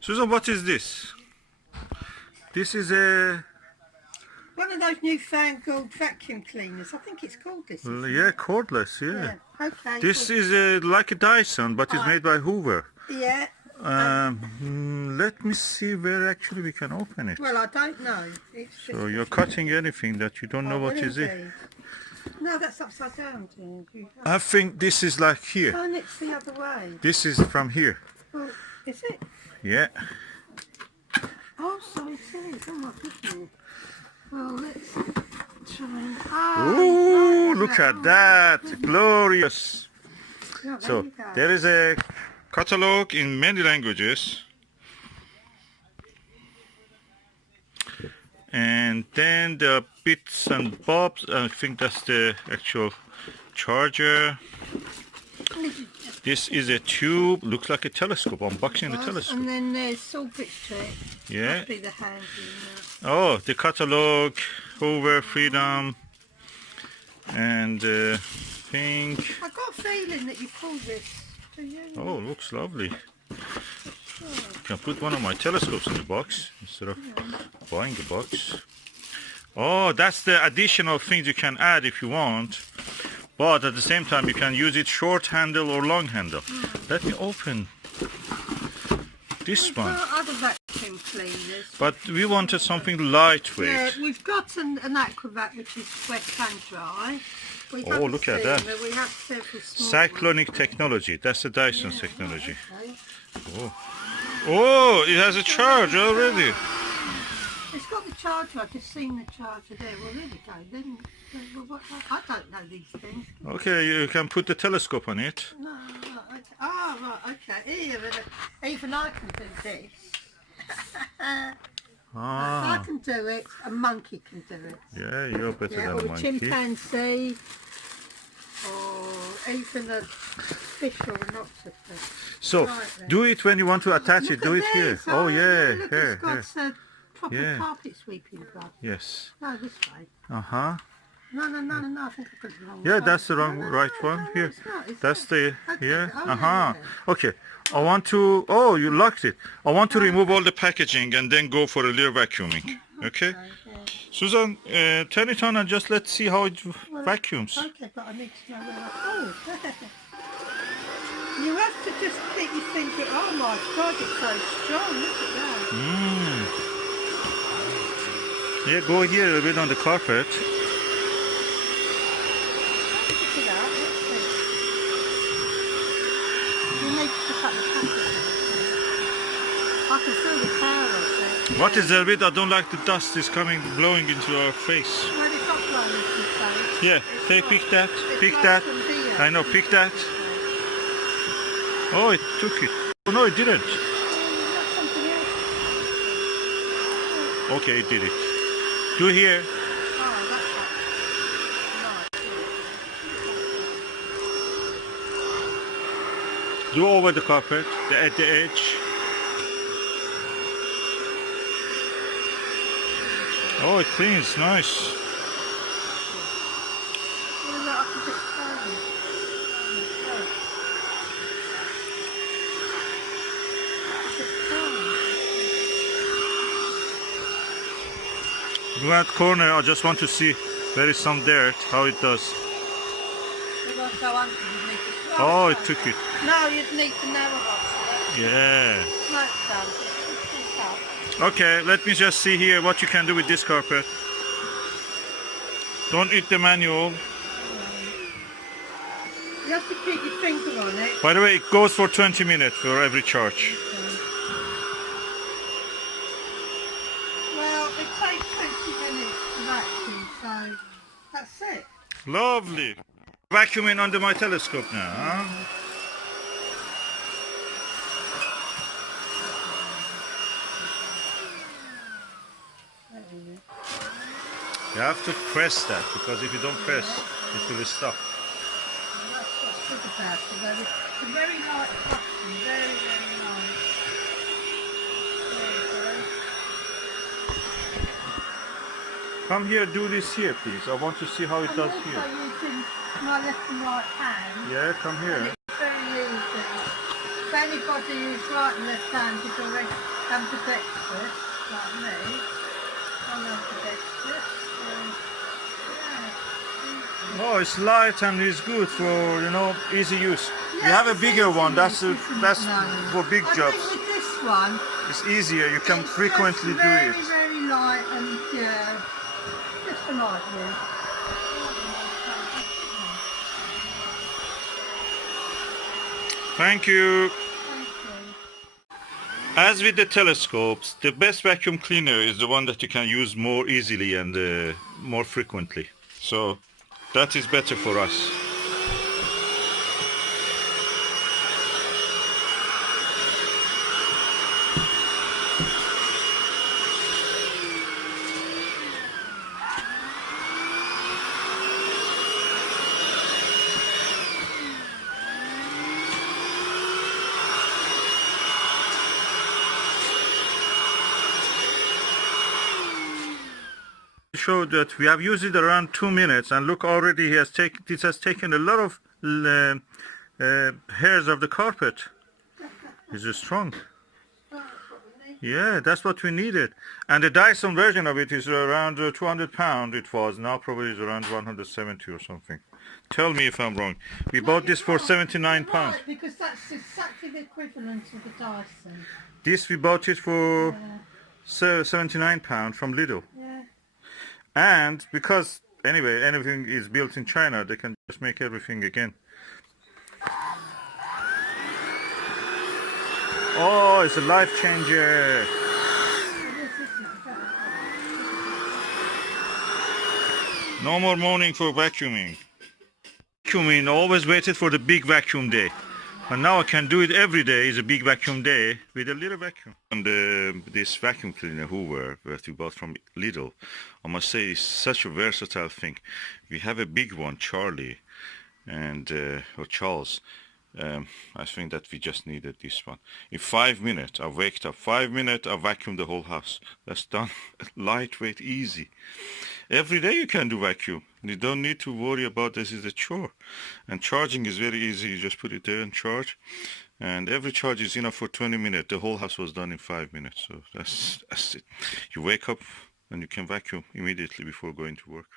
Susan, what is this? This is a... One of those newfangled vacuum cleaners. I think it's called this. Yeah, cordless, yeah. Okay. This is like a Dyson, but it's made by Hoover. Yeah. Let me see where actually we can open it. Well, I don't know. So you're cutting anything that you don't know what is it. No, that's upside down. I think this is like here. Turn it the other way. This is from here. Well, is it? Yeah. Oh, so it is. Oh my goodness. Well, let's try and... Ooh, look at that. Glorious. No, So there is a catalog in many languages. And then the bits and bobs. I think that's the actual charger. This is a tube. Looks like a telescope. Unboxing the telescope. And then there's saw bits to it. Yeah. Must be the hand. Oh, the catalog, Hoover, Freedom, and pink. I got a feeling that you pulled this. Do you? Oh, looks lovely. Can put one of my telescopes in the box instead of buying the box. Oh, that's the additional things you can add if you want. But at the same time, you can use it short handle or long handle. Let me open this one. Other vacuum cleaners. But we wanted something lightweight. Yeah, we've got an Aquavac which is wet and dry. Oh, look at that. We have several small Cyclonic technology. That's the Dyson technology. Oh. Oh, it has a charge already. It's got the charger. I've just seen the charger there. Well, there we go. Then, I don't know these things. Okay, you can put the telescope on it. No, right, okay. Oh, right, okay. Even I can do this. If I can do it, a monkey can do it. Yeah, you're better than or a a monkey. chimpanzee, or even a fish or an octopus. So, do it when you want to attach it. Do it here. Oh, yeah, look, here, it's got here. proper carpet sweeping brush. Yes. No, this way. Uh-huh. No, I think I put it the wrong way. Yeah, that's the wrong, right one. Here. That's the, yeah. Uh-huh. Okay. I want to, oh, you locked it. I want to remove all the packaging and then go for a little vacuuming. Okay? Susan, turn it on and just let's see how it vacuums. Okay, but I need to know where oh. You have to just keep your finger, oh my God, it's so strong, look at that. Yeah, go here a little bit on the carpet. I can feel the power of it. What is there with? I don't like the dust is coming, blowing into our face. Well, it's not blowing into your face. Yeah, pick that, pick that. I know, pick that. Oh, it took it. Oh, no, it didn't. Okay, it did it. Do here. Do over the carpet, at the edge. Oh, it cleans, nice. That corner, I just want to see there is some dirt, how it does. Oh, it took it. No, you'd need the narrow box. Yeah. No, it's done. Okay, let me just see here what you can do with this carpet. Don't eat the manual. You have to keep your finger on it. By the way, it goes for 20 minutes for every charge. Well, it takes 20 minutes to vacuum, so that's it. Lovely. Vacuuming under my telescope now, huh? You have to press that, because if you don't press, it will stop. That's what's good about it. It's a very light vacuum, very, very light. There you go. Come here, do this here, please. I want to see how it does here. I'm using my left and right hand. Yeah, come here. It's very easy. anybody who's right and left-handed or ambidextrous, like me, I'm ambidextrous, so, yeah. Oh, it's light and it's good for, you know, easy use. We Yeah, have a it's bigger easy one. use, isn't That's it, Natalie? for big I jobs. think with this one, It's easier. You can it's frequently just do very, it. very light and, yeah, just for light use. Thank you. Thank you. As with the telescopes, the best vacuum cleaner is the one that you can use more easily and more frequently. So that is better for us. Show that we have used it around 2 minutes, and look, already this has taken a lot of hairs of the carpet. It's strong. Yeah, that's what we needed. And the Dyson version of it is around 200 pound. It was now probably is around 170 or something. Tell me if I'm wrong. We bought this for 79 pounds. Right, because that's exactly the equivalent of the Dyson. This we bought it for 79 pounds from Lidl. Yeah. And because anyway anything is built in China, they can just make everything again. Oh, it's a life changer. No more mourning for vacuuming. Vacuuming always waited for the big vacuum day. And now I can do it every day. Is a big vacuum day with a little vacuum. And this vacuum cleaner Hoover that we bought from Lidl, I must say, is such a versatile thing. We have a big one, Charlie, and or Charles. I think that we just needed this one. In 5 minutes, I waked up. 5 minutes, I vacuumed the whole house. That's done. Lightweight, easy. Every day you can do vacuum. You don't need to worry about this is a chore. And charging is very easy. You just put it there and charge. And every charge is enough for 20 minutes. The whole house was done in 5 minutes. So that's it. You wake up and you can vacuum immediately before going to work.